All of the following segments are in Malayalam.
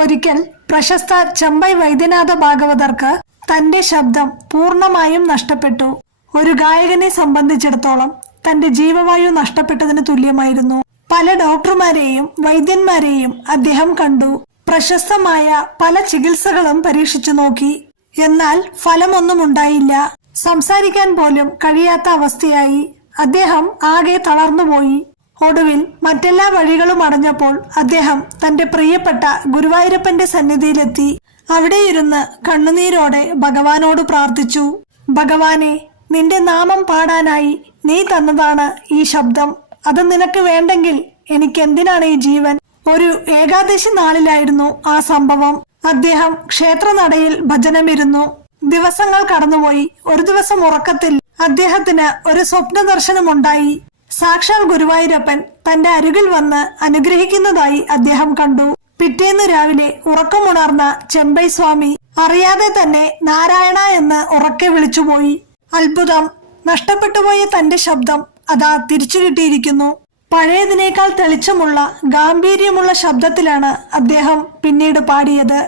ഒരിക്കൽ പ്രശസ്ത ചെമ്പൈ വൈദ്യനാഥ ഭാഗവതർക്ക് തന്റെ ശബ്ദം പൂർണ്ണമായും നഷ്ടപ്പെട്ടു. ഒരു ഗായകനെ സംബന്ധിച്ചിടത്തോളം തന്റെ ജീവവായു നഷ്ടപ്പെട്ടതിന് തുല്യമായിരുന്നു. പല ഡോക്ടർമാരെയും വൈദ്യന്മാരെയും അദ്ദേഹം കണ്ടു. പ്രശസ്തമായ പല ചികിത്സകളും പരീക്ഷിച്ചു നോക്കി. എന്നാൽ ഫലമൊന്നും ഉണ്ടായില്ല. സംസാരിക്കാൻ പോലും കഴിയാത്ത അവസ്ഥയായി. അദ്ദേഹം ആകെ തളർന്നുപോയി. ഒടുവിൽ മറ്റെല്ലാ വഴികളും അടഞ്ഞപ്പോൾ അദ്ദേഹം തന്റെ പ്രിയപ്പെട്ട ഗുരുവായൂരപ്പന്റെ സന്നിധിയിലെത്തി. അവിടെ ഇരുന്ന് കണ്ണുനീരോടെ ഭഗവാനോട് പ്രാർത്ഥിച്ചു. ഭഗവാനെ, നിന്റെ നാമം പാടാനായി നീ തന്നതാണ് ഈ ശബ്ദം. അത് നിനക്ക് വേണ്ടെങ്കിൽ എനിക്കെന്തിനാണ് ഈ ജീവൻ? ഒരു ഏകാദശി നാളിലായിരുന്നു ആ സംഭവം. അദ്ദേഹം ക്ഷേത്രനടയിൽ ഭജനമിരുന്നു. ദിവസങ്ങൾ കടന്നുപോയി. ഒരു ദിവസം ഉറക്കത്തിൽ അദ്ദേഹത്തിന് ഒരു സ്വപ്ന ദർശനമുണ്ടായി. സാക്ഷാൽ ഗുരുവായൂരപ്പൻ തന്റെ അരികിൽ വന്ന് അനുഗ്രഹിക്കുന്നതായി അദ്ദേഹം കണ്ടു. പിറ്റേന്ന് രാവിലെ ഉറക്കമുണർന്ന ചെമ്പൈ സ്വാമി അറിയാതെ തന്നെ നാരായണ എന്ന് ഉറക്കെ വിളിച്ചുപോയി. അത്ഭുതം! നഷ്ടപ്പെട്ടുപോയ തന്റെ ശബ്ദം അതാ തിരിച്ചു കിട്ടിയിരിക്കുന്നു. പഴയതിനേക്കാൾ തെളിച്ചമുള്ള ഗാംഭീര്യമുള്ള ശബ്ദത്തിലാണ് അദ്ദേഹം പിന്നീട് പാടിയത്.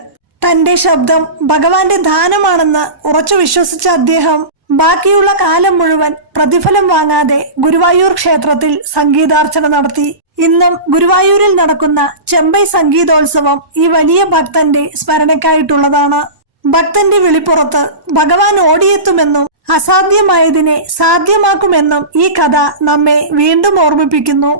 തന്റെ ശബ്ദം ഭഗവാന്റെ ദാനമാണെന്ന് ഉറച്ചു വിശ്വസിച്ച അദ്ദേഹം ബാക്കിയുള്ള കാലം മുഴുവൻ പ്രതിഫലം വാങ്ങാതെ ഗുരുവായൂർ ക്ഷേത്രത്തിൽ സംഗീതാർച്ചന നടത്തി. ഇന്നും ഗുരുവായൂരിൽ നടക്കുന്ന ചെമ്പൈ സംഗീതോത്സവം ഈ വലിയ ഭക്തന്റെ സ്മരണയ്ക്കായിട്ടുള്ളതാണ്. ഭക്തന്റെ വിളിപ്പുറത്ത് ഭഗവാൻ ഓടിയെത്തുമെന്നും അസാധ്യമായതിനെ സാധ്യമാക്കുമെന്നും ഈ കഥ നമ്മെ വീണ്ടും ഓർമ്മിപ്പിക്കുന്നു.